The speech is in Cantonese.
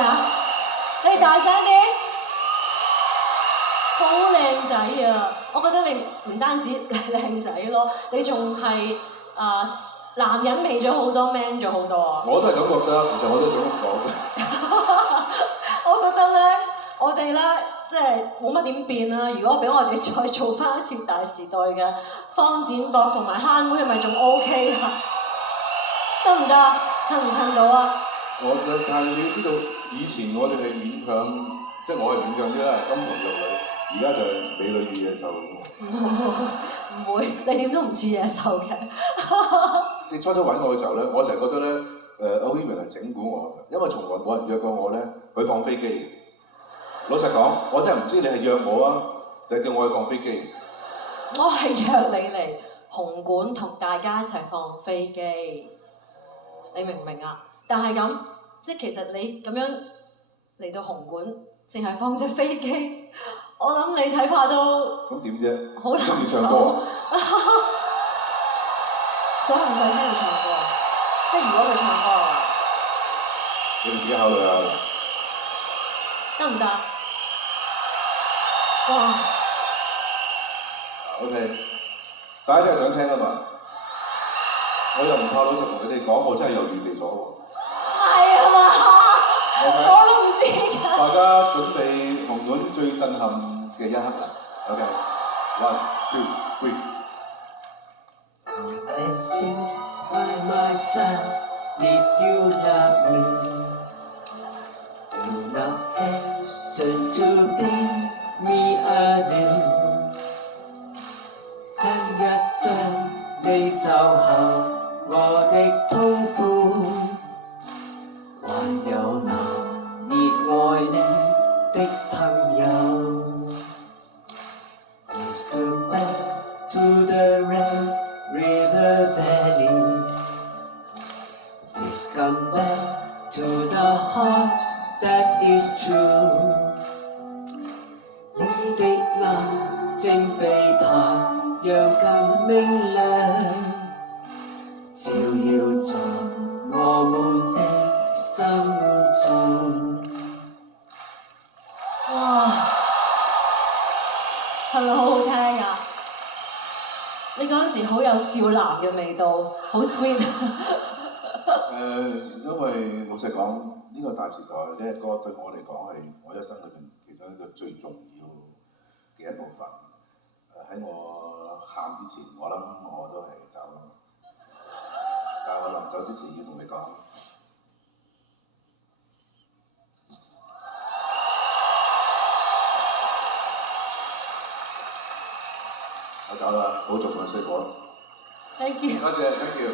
啊？你大聲啲，好靚仔啊！我覺得你唔單止靚仔咯，你仲係男人味咗好多 ，man 咗好多啊！我都係咁覺得，其實我都想咁講。我覺得咧，我哋咧即係冇乜點變啦。如果俾我哋再做翻一次大時代嘅方展博同埋慳妹，係咪仲 OK 啊？得唔得？襯唔襯到啊？但係你要知道，以前我哋係勉強，即係我係勉強啲啦，金童玉女，而家就係美女與野獸。唔會，你點都唔似野獸嘅。你初初揾我嘅時候咧，我成日覺得咧，阿 Vivian 係整蠱我嘅，因為從來冇人約過我咧去放飛機。老實講，我真係唔知你係約我啊，定係叫我去放飛機？我係約你嚟紅館同大家一齊放飛機，你明唔明啊？但係咁，即係其實你咁樣嚟到紅館，淨係放隻飛機，我諗你睇怕都咁點啫？好難中意唱歌。想唔想聽佢唱歌啊？即係如果佢唱歌啊，你哋自己考慮下。得唔得？哇 ！OK， 大家真係想聽啊嘛！我又唔怕老實同你哋講，我真係有預備咗喎。係啊嘛？ Okay? 我都唔知㗎。大家準備紅館最震撼嘅一刻啦。OK，1、2、3。Come and sit by my side if you love me. Do not hesitate to give me a little. 想一想你就後我的痛苦，還有那熱愛你的朋友。Let's go back to the Red River Valley. Let's come back to the heart that is true. 你的眼睛比太陽更明亮，照耀在我們的心中。哇！係咪好好聽啊？你嗰陣時好有少男嘅味道，好 sweet。因為老實講，呢個大時代呢隻歌對我嚟講係我一生裏面其中一個最重要嘅一部分。喺我喊之前，我諗我都係走啦。但係我臨走之前要同你講，我走啦，保重啊，水果。Thank you。多謝，thank you。